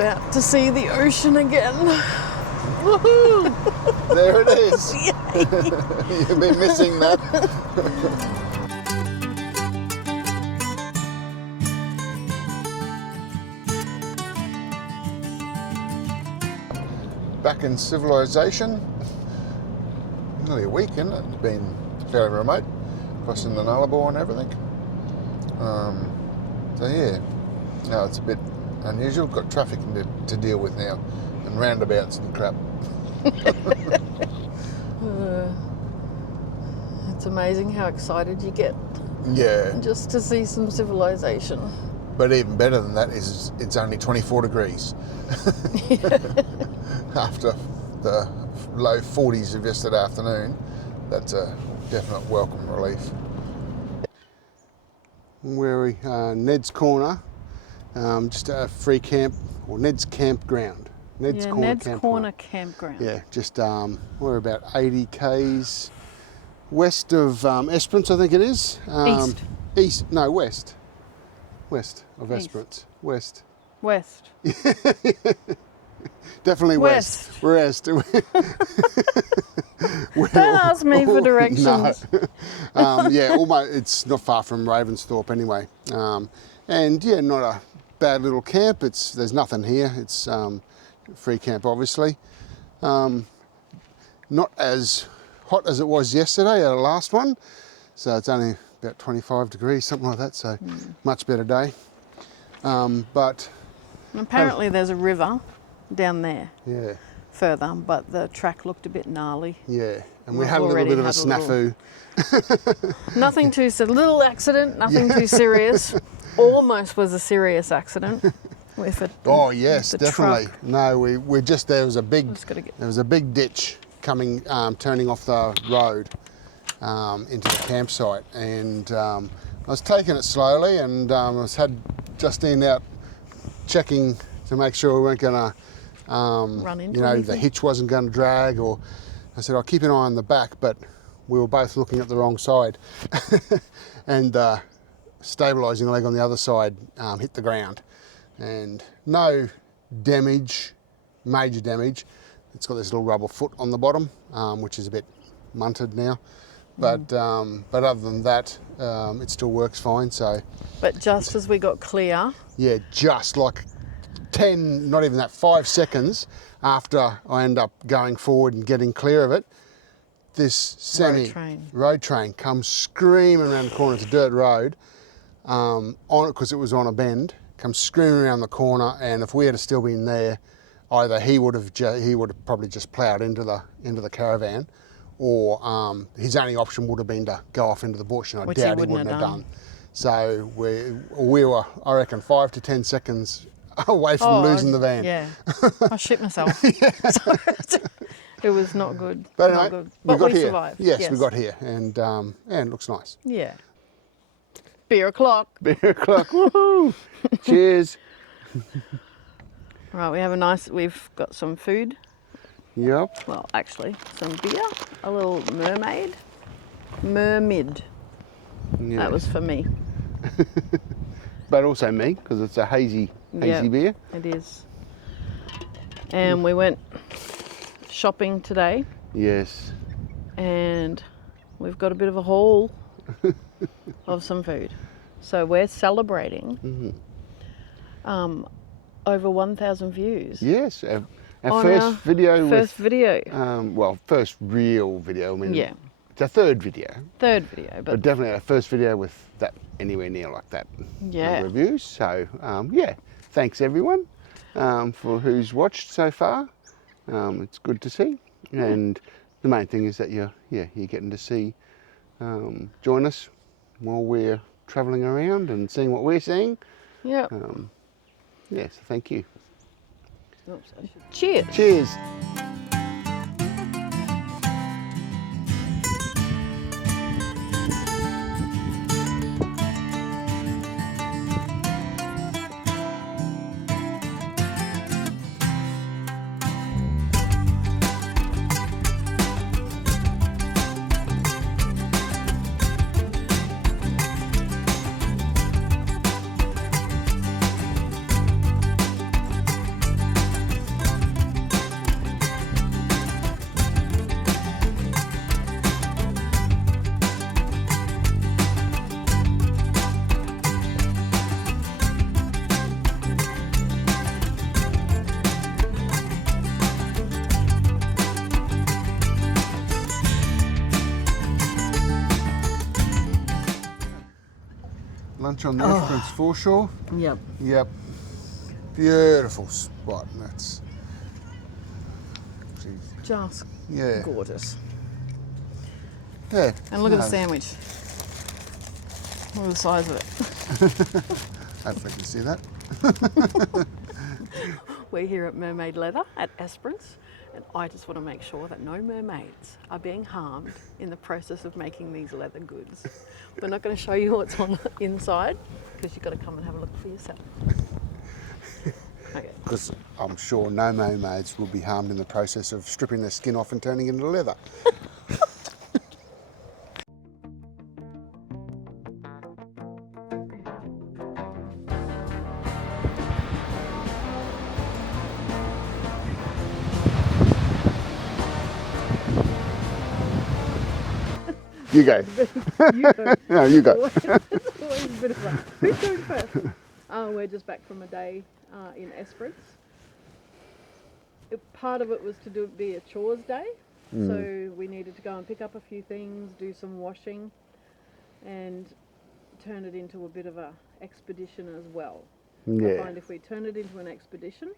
about to see the ocean again. Woohoo! There it is. You've been missing that. Back in civilization. Nearly a week, isn't it? It's been fairly remote, crossing the Nullarbor and everything. So yeah, no, it's a bit unusual. Got traffic to deal with now, and roundabouts and crap. It's amazing how excited you get. Yeah. Just to see some civilization. But even better than that is it's only 24 degrees. After the low 40s of yesterday afternoon, that's a definite welcome relief. We're Ned's Corner, just a free camp, or Ned's Campground. Ned's Corner Campground. Yeah, just we're about 80 k's west of Esperance, I think it is. West of Esperance. West. Definitely west. West. Don't ask me for directions. No. Yeah, almost. It's not far from Ravensthorpe anyway. And yeah, not a bad little camp. There's nothing here. It's free camp, obviously. Not as hot as it was yesterday, our last one. So it's only about 25 degrees, something like that. So much better day. But apparently there's a river down there. Yeah. Further, but the track looked a bit gnarly. Yeah, and we had a little bit of a snafu. Nothing too, a little accident, nothing too serious. Almost was a serious accident with it. Oh yes, the definitely. truck. No, we're just there was a big ditch coming, turning off the road into the campsite, and I was taking it slowly, and I had Justine out checking to make sure we weren't going to run into anything. The hitch wasn't going to drag, or I said I'll keep an eye on the back, but we were both looking at the wrong side, and stabilising the leg on the other side hit the ground, and no damage, major damage. It's got this little rubber foot on the bottom, which is a bit munted now, but other than that, it still works fine. So, but just as we got clear, yeah, just like 10, not even that, 5 seconds after I end up going forward and getting clear of it, this road train comes screaming around the corner. It's a dirt road, on it because it was on a bend. Comes screaming around the corner, and if we had still been there, either he would have probably just ploughed into the caravan, or his only option would have been to go off into the bush, and I doubt he wouldn't have done. So we were, I reckon, 5 to 10 seconds away from losing the van. Yeah, I shit myself. It was not good. But not anyway, good. But we here. survived. Yes, we got here, and it looks nice. Yeah. Beer o'clock. Woohoo! Cheers. Right, we've got some food. Yep. Well, actually, some beer. A little mermaid. Yeah. That was for me. But also me, because it's a hazy beer. It is. And we went shopping today. Yes. And we've got a bit of a haul of some food. So we're celebrating over 1,000 views. Yes. Our first video. First video. First real video. I mean, yeah. It's our third video. But definitely our first video with that anywhere near like that. Yeah. Reviews. So, thanks everyone for who's watched so far. It's good to see. And the main thing is that you're getting to see, join us while we're travelling around and seeing what we're seeing. Yeah. So thank you. Oops, cheers. Cheers. lunch on the Esperance foreshore. Yep. Yep. Beautiful spot. That's Just gorgeous. Yeah. And look at the sandwich. Look at the size of it. Hopefully you can see that. We're here at Mermaid Leather at Esperance, and I just want to make sure that no mermaids are being harmed in the process of making these leather goods. We're not going to show you what's on the inside because you've got to come and have a look for yourself. Okay. Because I'm sure no mermaids will be harmed in the process of stripping their skin off and turning it into leather. You go. You go. No, you go. It's always a bit of like, who's going first? We're just back from a day in Esperance. Part of it was to be a chores day, so we needed to go and pick up a few things, do some washing, and turn it into a bit of a expedition as well. I find if we turn it into an expedition,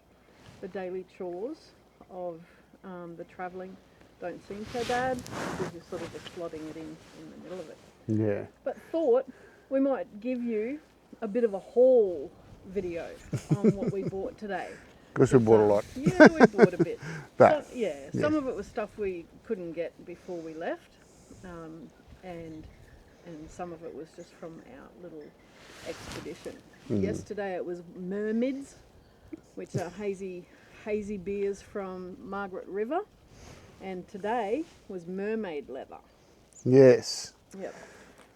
the daily chores of the travelling don't seem so bad because you're sort of just slotting it in the middle of it. Yeah. But thought we might give you a bit of a haul video on what we bought today. Because we bought a lot. Yeah, we bought a bit. But, some of it was stuff we couldn't get before we left, and some of it was just from our little expedition. Yesterday it was mermids, which are hazy beers from Margaret River, and today was mermaid leather. Yes. Yep.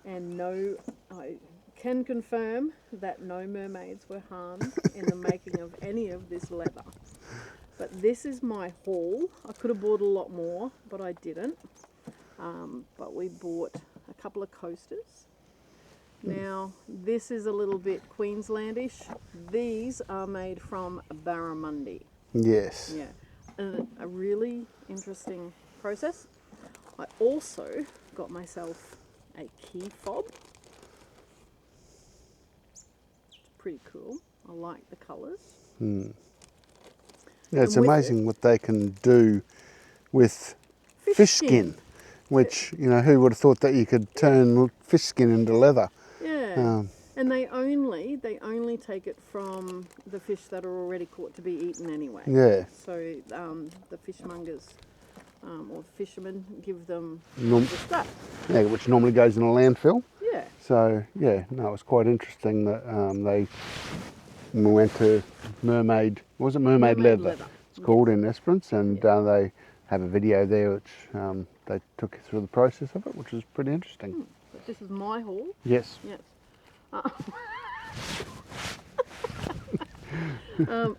And I can confirm that no mermaids were harmed in the making of any of this leather. But this is my haul. I could have bought a lot more, but I didn't. But we bought a couple of coasters. Now, this is a little bit Queenslandish. These are made from barramundi. Yes. Yeah. And a really interesting process. I also got myself a key fob. It's pretty cool. I like the colours. Yeah, it's amazing what they can do with fish skin, which, you know, who would have thought that you could turn fish skin into leather? Yeah. And they only take it from the fish that are already caught to be eaten anyway. Yeah. So the fishmongers or the fishermen give them just that. Yeah, which normally goes in a landfill. Yeah. So, yeah, no, it was quite interesting that we went to Mermaid Leather. It's called in Esperance, and they have a video there which they took us through the process of it, which was pretty interesting. But this is my haul. Yes. Yes.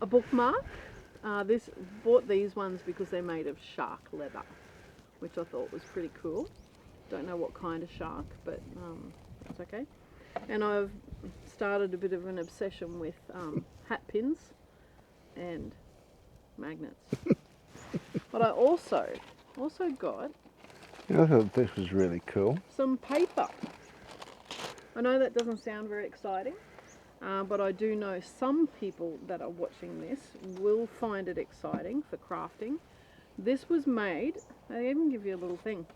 A bookmark. Bought these ones because they're made of shark leather, which I thought was pretty cool. Don't know what kind of shark, but that's okay. And I've started a bit of an obsession with hat pins and magnets. But I also got I thought this was really cool. some paper. I know that doesn't sound very exciting, but I do know some people that are watching this will find it exciting for crafting. This was made, they even give you a little thing,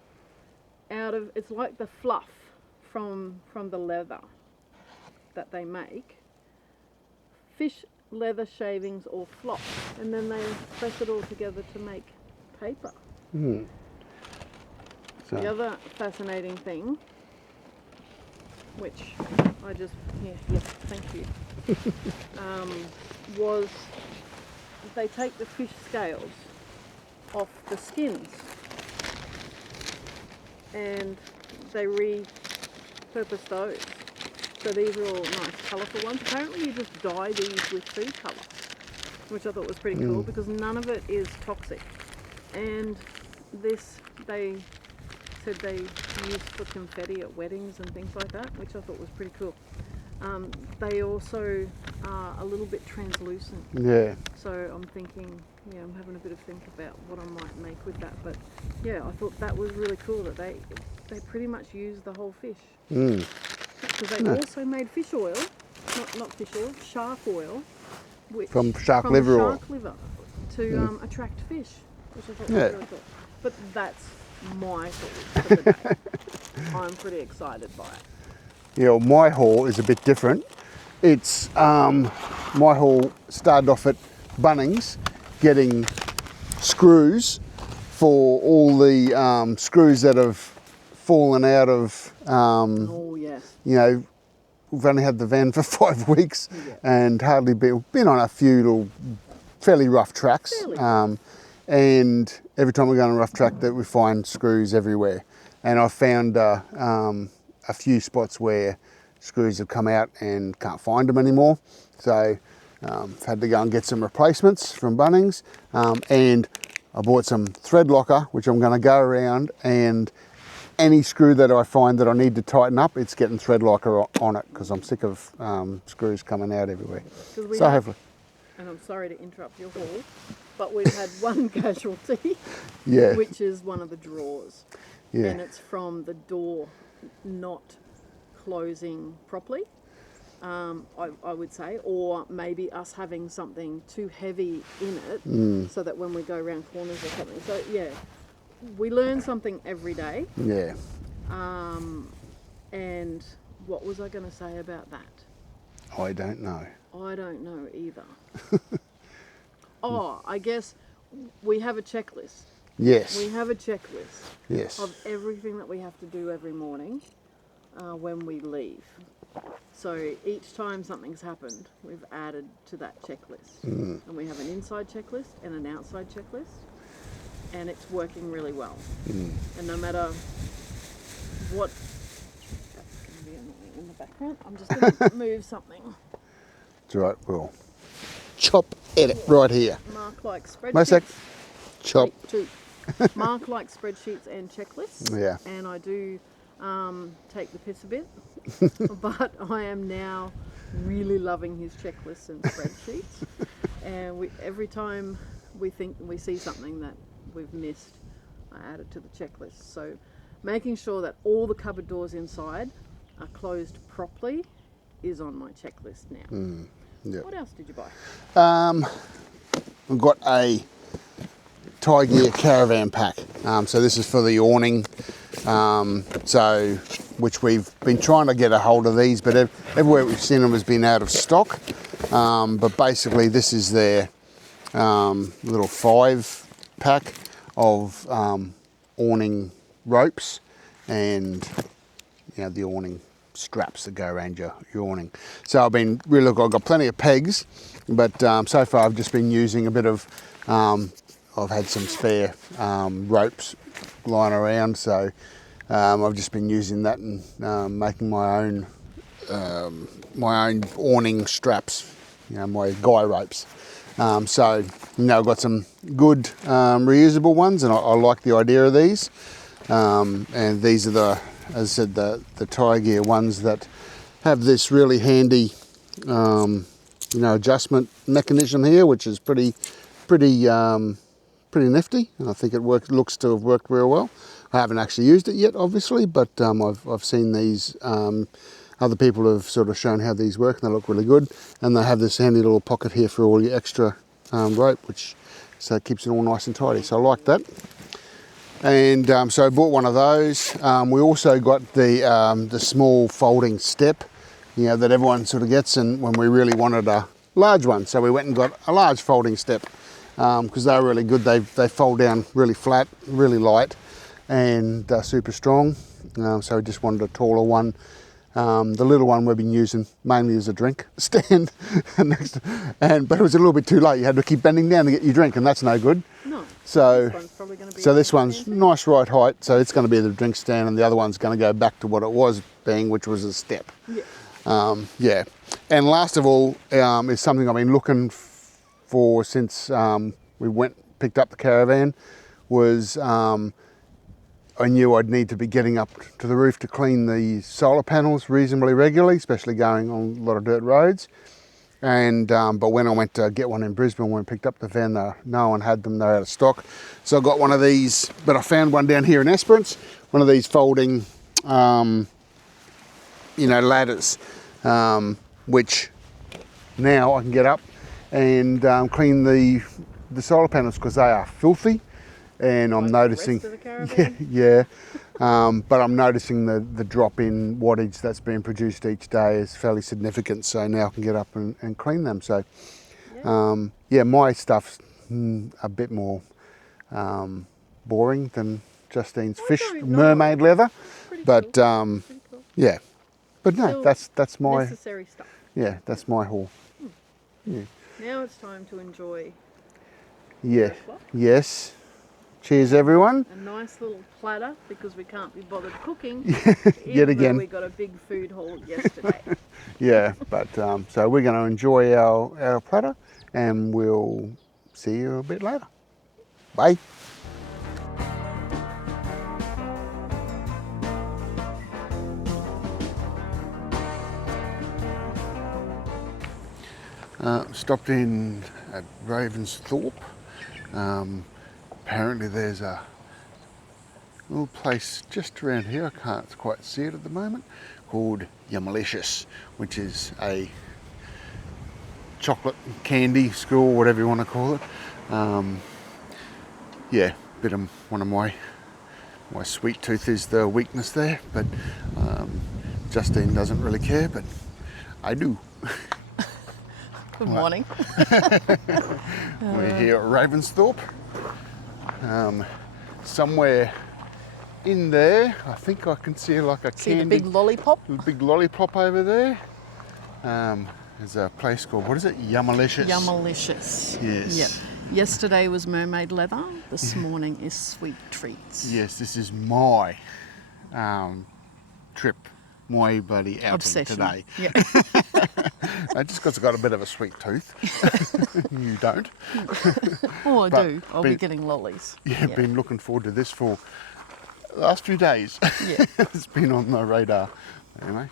it's like the fluff from the leather that they make. Fish leather shavings or floss, and then they press it all together to make paper. So. The other fascinating thing, which I just, thank you, was they take the fish scales off the skins and they repurpose those. So these are all nice colourful ones. Apparently you just dye these with food colour, which I thought was pretty cool because none of it is toxic. And this, they said they use for confetti at weddings and things like that, which I thought was pretty cool. They also are a little bit translucent. Yeah. So I'm thinking, I'm having a bit of think about what I might make with that. But yeah, I thought that was really cool that they pretty much use the whole fish. because they also made fish oil, not fish oil, shark oil, from shark liver oil. Shark liver to attract fish, which I thought was really cool. But that's my haul for the day. I'm pretty excited by it. Yeah, well, my haul is a bit different. It's my haul started off at Bunnings, getting screws for all the screws that have fallen out of. Oh yes. You know, we've only had the van for 5 weeks and hardly been on a few little fairly rough tracks. And every time we go on a rough track, that we find screws everywhere. And I found a few spots where screws have come out and can't find them anymore. So I've had to go and get some replacements from Bunnings. And I bought some thread locker, which I'm going to go around, and any screw that I find that I need to tighten up, it's getting thread locker on it, because I'm sick of screws coming out everywhere. So hopefully. And I'm sorry to interrupt your haul, but we've had one casualty, yeah, which is one of the drawers. Yeah. And it's from the door not closing properly, I would say, or maybe us having something too heavy in it, so that when we go around corners or something. So yeah, we learn something every day. Yeah. And what was I going to say about that? I don't know. I don't know either. Oh, I guess we have a checklist. Yes. We have a checklist. Yes. Of everything that we have to do every morning when we leave. So each time something's happened, we've added to that checklist. And we have an inside checklist and an outside checklist. And it's working really well. And no matter what... That's going to be annoying in the background. I'm just going to move something. That's right, we'll chop edit right here. Mark like spreadsheets. My sec. Chop. Two. Mark like spreadsheets and checklists. Yeah. And I do take the piss a bit. But I am now really loving his checklists and spreadsheets. And every time we see something that we've missed, I add it to the checklist. So making sure that all the cupboard doors inside are closed properly is on my checklist now. Yeah. What else did you buy? We've got a Pemier Caravan pack. So this is for the awning. Which we've been trying to get a hold of these, but everywhere we've seen them has been out of stock. But basically this is their little 5-pack of awning ropes and the awning straps that go around your awning. So I've got plenty of pegs, but so far I've just been using a bit of, I've had some spare ropes lying around, so I've just been using that and making my own awning straps, my guy ropes. I've got some good reusable ones, and I like the idea of these. And these are as I said, the Pemier ones that have this really handy, adjustment mechanism here, which is pretty nifty, and I think it looks to have worked real well. I haven't actually used it yet, obviously, but I've seen these. Other people have sort of shown how these work, and they look really good. And they have this handy little pocket here for all your extra rope, so it keeps it all nice and tidy. So I like that. And so I bought one of those. We also got the small folding step, that everyone sort of gets, and when we really wanted a large one, so we went and got a large folding step because they're really good. They fold down really flat, really light, and super strong. So we just wanted a taller one. The little one we've been using mainly as a drink stand, but it was a little bit too late. You had to keep bending down to get your drink, and that's no good. No. So this one's standing. Nice right height, so it's going to be the drink stand, and the other one's going to go back to what it was being, which was a step. Yeah. And last of all is something I've been looking for since we picked up the Caravan. Was I knew I'd need to be getting up to the roof to clean the solar panels reasonably regularly, especially going on a lot of dirt roads. And but when I went to get one in Brisbane, when I picked up the van, no one had them, they're out of stock. So I got one of these, but I found one down here in Esperance, one of these folding you know, ladders, which now I can get up and clean the solar panels because they are filthy, and I'm noticing, the Caravan. yeah. But I'm noticing the drop in wattage that's being produced each day is fairly significant. So now I can get up and clean them. So yeah, my stuff's a bit more boring than Justine's mermaid leather, but cool. yeah. But no, Still that's my necessary stuff. yeah, that's my haul. Yeah. Now it's time to enjoy. Yeah. Yes. Cheers, everyone. A nice little platter because we can't be bothered cooking. Yet again. We got a big food haul yesterday. Yeah, but so we're going to enjoy our platter, and we'll see you a bit later. Bye. Stopped in at Ravensthorpe. Apparently there's a little place just around here, I can't quite see it at the moment, called Yummylicious, which is a chocolate candy school, whatever you want to call it. Yeah, bit of one of my sweet tooth is the weakness there, but Justine doesn't really care, but I do. Good morning. We're here at Ravensthorpe. Somewhere in there, I think I can see like a candy. The big lollipop? The big lollipop over there. There's a place called, what is it? Yummylicious. Yummylicious. Yes. Yep. Yesterday was mermaid leather. This morning is sweet treats. Yes, this is my trip, my bloody outing Obsession. today. Yeah. Just because I've got a bit of a sweet tooth. You don't. Oh, I But do. I'll be getting lollies. Yeah, been looking forward to this for the last few days. Yeah. It's been on the radar. Anyway.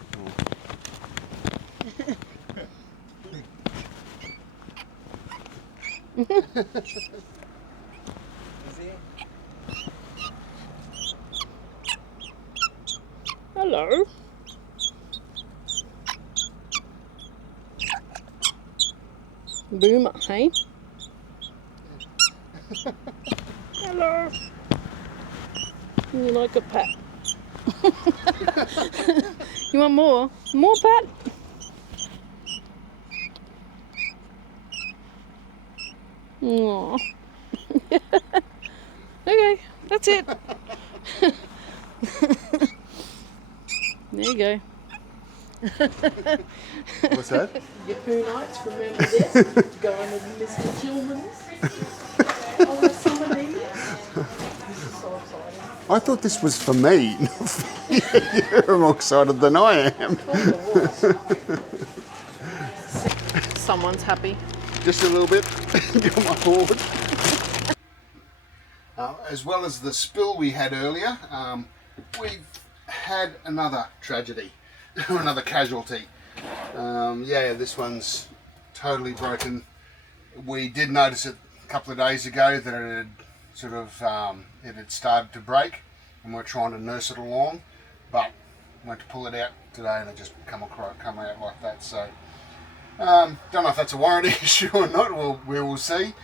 Hello. Boomer, hey? Hello. You like a pat? You want more? More pat? Aww. Okay, that's it. There you go. What's that? Your poo nights, remember this? Going with Mr. Tillman's. Oh, there's somebody. This is so exciting. I thought this was for me. You're more excited than I am. Someone's happy. Just a little bit. Get on my board. As well as the spill we had earlier, we've had another tragedy, another casualty. Yeah, this one's totally broken. We did notice it a couple of days ago that it had sort of it had started to break, and we're trying to nurse it along, but went to pull it out today and it just come out like that. So don't know if that's a warranty issue or not. We will see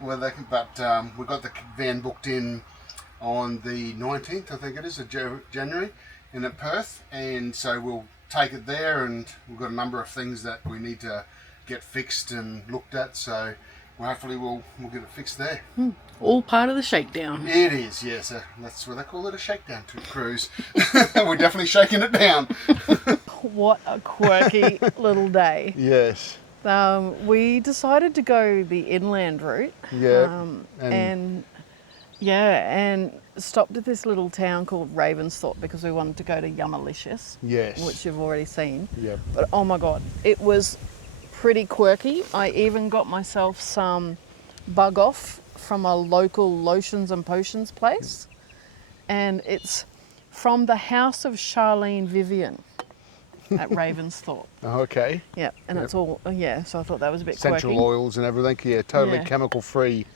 whether, but we've got the van booked in on the 19th, I think it is, of January, in at Perth, and so we'll take it there, and we've got a number of things that we need to get fixed and looked at, so hopefully we'll get it fixed there. All part of the shakedown. It is, yes. That's what they call it, a shakedown cruise. We're definitely shaking it down. What a quirky little day. Yes. We decided to go the inland route. Yeah. And stopped at this little town called Ravensthorpe because we wanted to go to Yummylicious. Yes. Which you've already seen. Yeah. But oh my God, it was pretty quirky. I even got myself some bug off from a local lotions and potions place. And it's from the house of Charlene Vivian at Ravensthorpe. Okay. Yeah, and it's all, so I thought that was a bit Essential quirky. oils and everything, totally Yeah. chemical free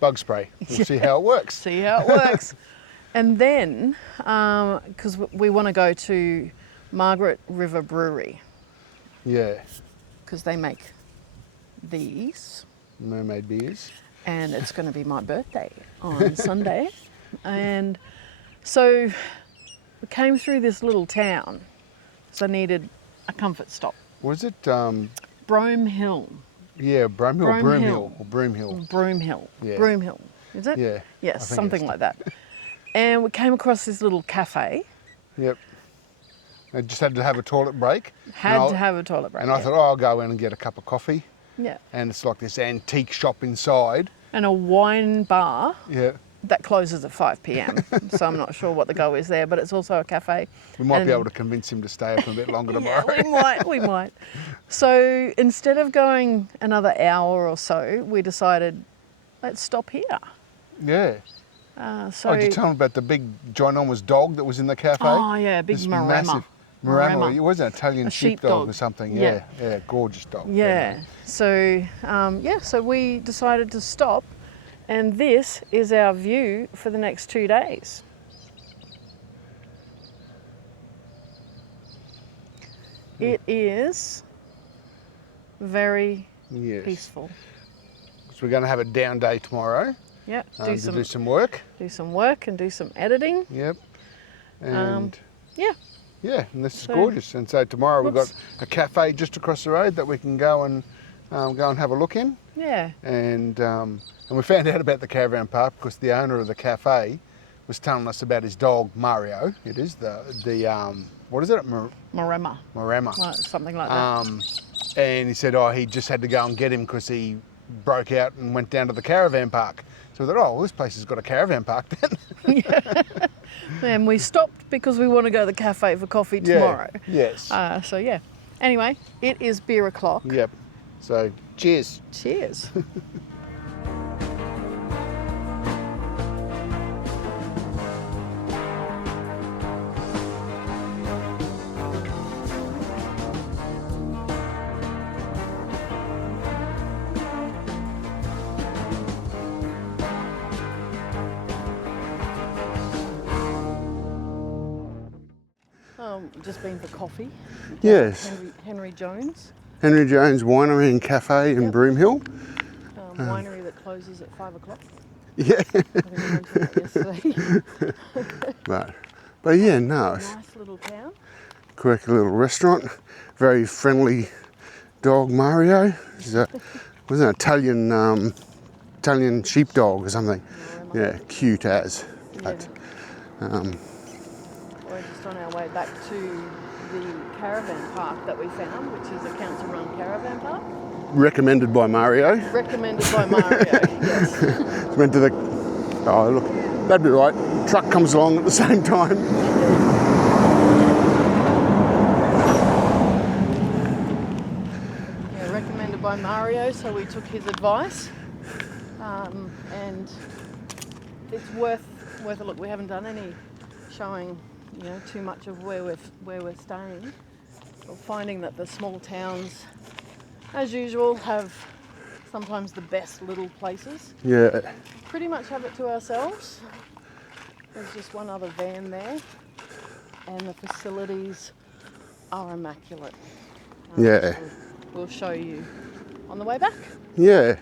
bug spray. We'll see how it works. See how it works. And then, because we want to go to Margaret River Brewery, Yeah. because they make these. Mermaid beers. And it's going to be my birthday on Sunday. And so we came through this little town, so I needed a comfort stop. Was it? Brome Hill. Yeah, Broom Hill. Broom Broom Hill. Hill. Or Broom Hill. Broome Hill. Yeah. Broome Hill. Is it? Yeah. Yes, something like that. And we came across this little cafe. Yep. I just had to have a toilet break. Had to have a toilet break. And I thought, oh, I'll go in and get a cup of coffee. Yeah. And it's like this antique shop inside. And a wine bar. Yeah. That closes at 5 p.m. So I'm not sure what the go is there, but it's also a cafe. We might be able to convince him to stay up a bit longer tomorrow. Yeah, we might. So instead of going another hour or so, we decided, let's stop here. Yeah. Did you tell him about the big ginormous dog that was in the cafe? Oh yeah, big Maremma. Maremma. It was an Italian sheepdog or something. Yeah. Yeah, gorgeous dog. Yeah. So so we decided to stop, and this is our view for the next 2 days. It is very peaceful. So we're going to have a down day tomorrow. Yeah, do some work. Do some work and do some editing. Yep. And yeah, and this is gorgeous. And so tomorrow we've got a cafe just across the road that we can go and have a look in. Yeah. And we found out about the caravan park because the owner of the cafe was telling us about his dog Mario. It is the what is it? Maremma. Maremma. Something like that. And he said, he just had to go and get him because he broke out and went down to the caravan park. So we thought, this place has got a caravan park then. Yeah. And we stopped because we want to go to the cafe for coffee tomorrow. Yes. So yeah. Anyway, it is beer o'clock. Yep. So cheers. Cheers. Just been for coffee. Yes. Henry Jones. Henry Jones Winery and Cafe in Broome Hill. Winery that closes at 5 o'clock. Yeah. I think I mentioned that yesterday. But yeah, no. Nice little town. Quirky little restaurant. Very friendly dog Mario. Was an Italian sheepdog or something. Yeah, cute as. But, we're just on our way back to the caravan park that we found, which is a council-run caravan park. Recommended by Mario. Recommended by Mario, yes. Went to the... Oh, look, that'd be right. Truck comes along at the same time. Yeah, recommended by Mario, so we took his advice. And it's worth a look. We haven't done any showing too much of where we're staying. We're finding that the small towns, as usual, have sometimes the best little places. Yeah. Pretty much have it to ourselves. There's just one other van there, and the facilities are immaculate. Yeah. So we'll show you on the way back. Yeah.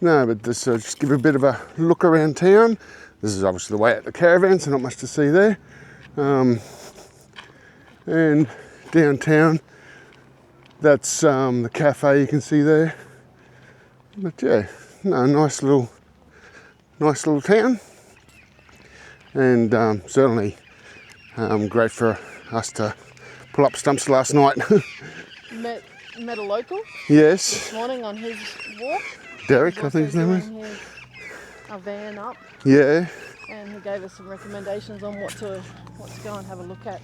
No, but this just give a bit of a look around town. This is obviously the way out the caravan, so not much to see there. And downtown, that's the cafe you can see there. But yeah, no, nice little town, and certainly great for us to pull up stumps last night. Met a local. Yes. This morning on his walk. Derek, I think his name is. A van up. Yeah. And he gave us some recommendations on what to go and have a look at.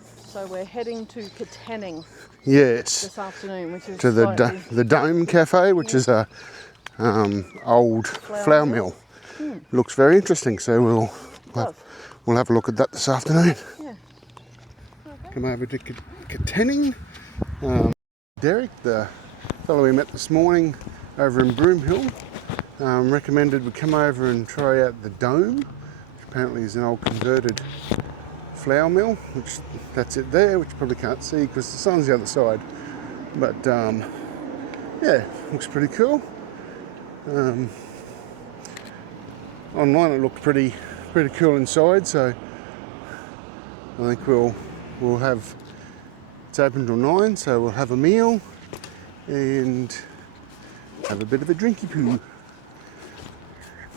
So we're heading to Katanning. Yes. This afternoon, which is to the Dome Cafe, which is a old flour mill. Looks very interesting, so we'll have a look at that this afternoon. Yeah. Okay. Come over to Katanning. Derek, the fellow we met this morning over in Broome Hill, recommended we come over and try out the Dome, which apparently is an old converted flour mill, which that's it there, which you probably can't see because the sun's the other side. But yeah, looks pretty cool. Online it looked pretty cool inside, so I think we'll have, it's open till 9, so we'll have a meal and have a bit of a drinky poo.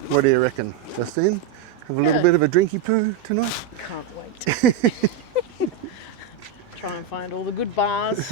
What do you reckon, Justine? Have a little bit of a drinky poo tonight? Can't wait. Try and find all the good bars.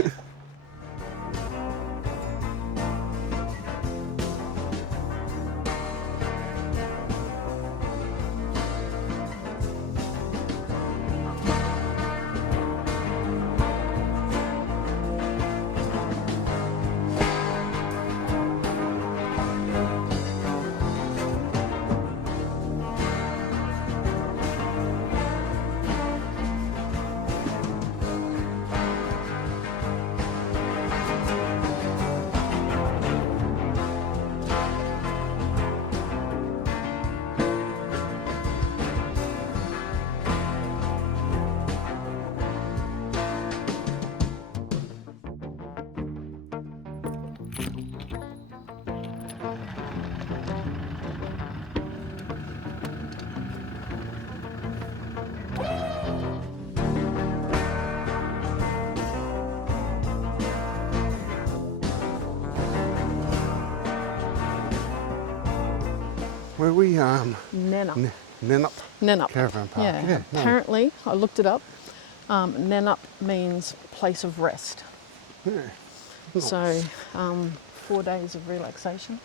Where we Nannup. Nannup Caravan Park. Yeah. Apparently, I looked it up. Nannup means place of rest. Yeah. So 4 days of relaxation.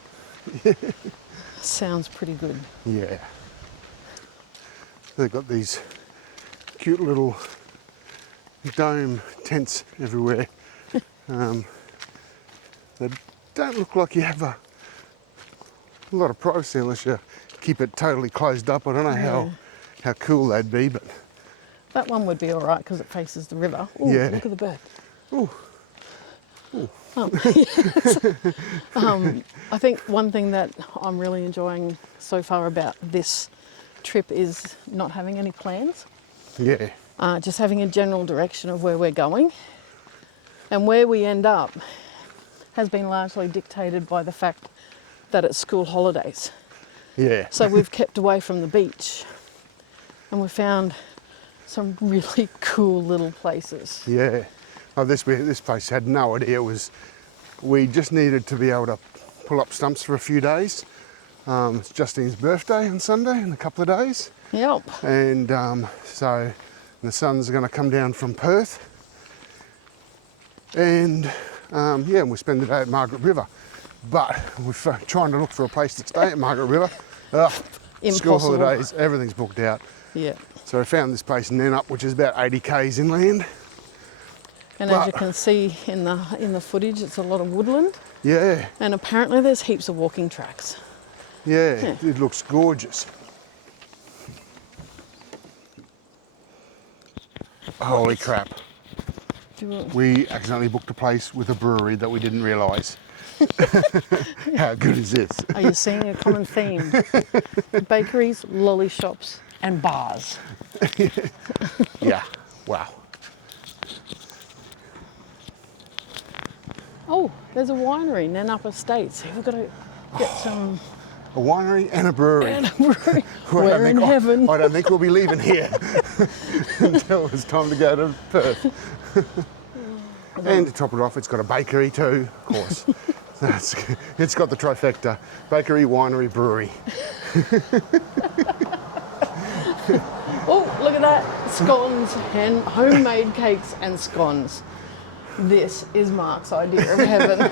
Sounds pretty good. Yeah. They've got these cute little dome tents everywhere. They don't look like you have a lot of privacy unless you keep it totally closed up. I don't know how cool that'd be, but that one would be all right because it faces the river. Ooh, yeah. Look at the bird. Ooh. I think one thing that I'm really enjoying so far about this trip is not having any plans. Yeah. Just having a general direction of where we're going. And where we end up has been largely dictated by the fact that it's school holidays. Yeah. So we've kept away from the beach and we found some really cool little places. Yeah. Oh, this place had no idea it was. We just needed to be able to pull up stumps for a few days. It's Justine's birthday on Sunday in a couple of days. Yep. And so the sun's going to come down from Perth. And yeah, we spend the day at Margaret River. But we're trying to look for a place to stay at Margaret River. School holidays, everything's booked out. Yeah. So I found this place in Nannup, which is about 80 k's inland. And as you can see in the footage, it's a lot of woodland. Yeah. And apparently there's heaps of walking tracks. Yeah. It looks gorgeous. Holy crap. We accidentally booked a place with a brewery that we didn't realise. How good is this? Are you seeing a common theme? Bakeries, lolly shops, and bars. Yeah, wow. Oh, there's a winery, Nannup Estates. We've got to get some... A winery and a brewery. And a brewery. We're in heaven. I don't think we'll be leaving here until it's time to go to Perth. And to top it off, it's got a bakery too, of course. It's got the trifecta: bakery, winery, brewery. Oh, look at that. Scones and homemade cakes and scones. This is Mark's idea of heaven.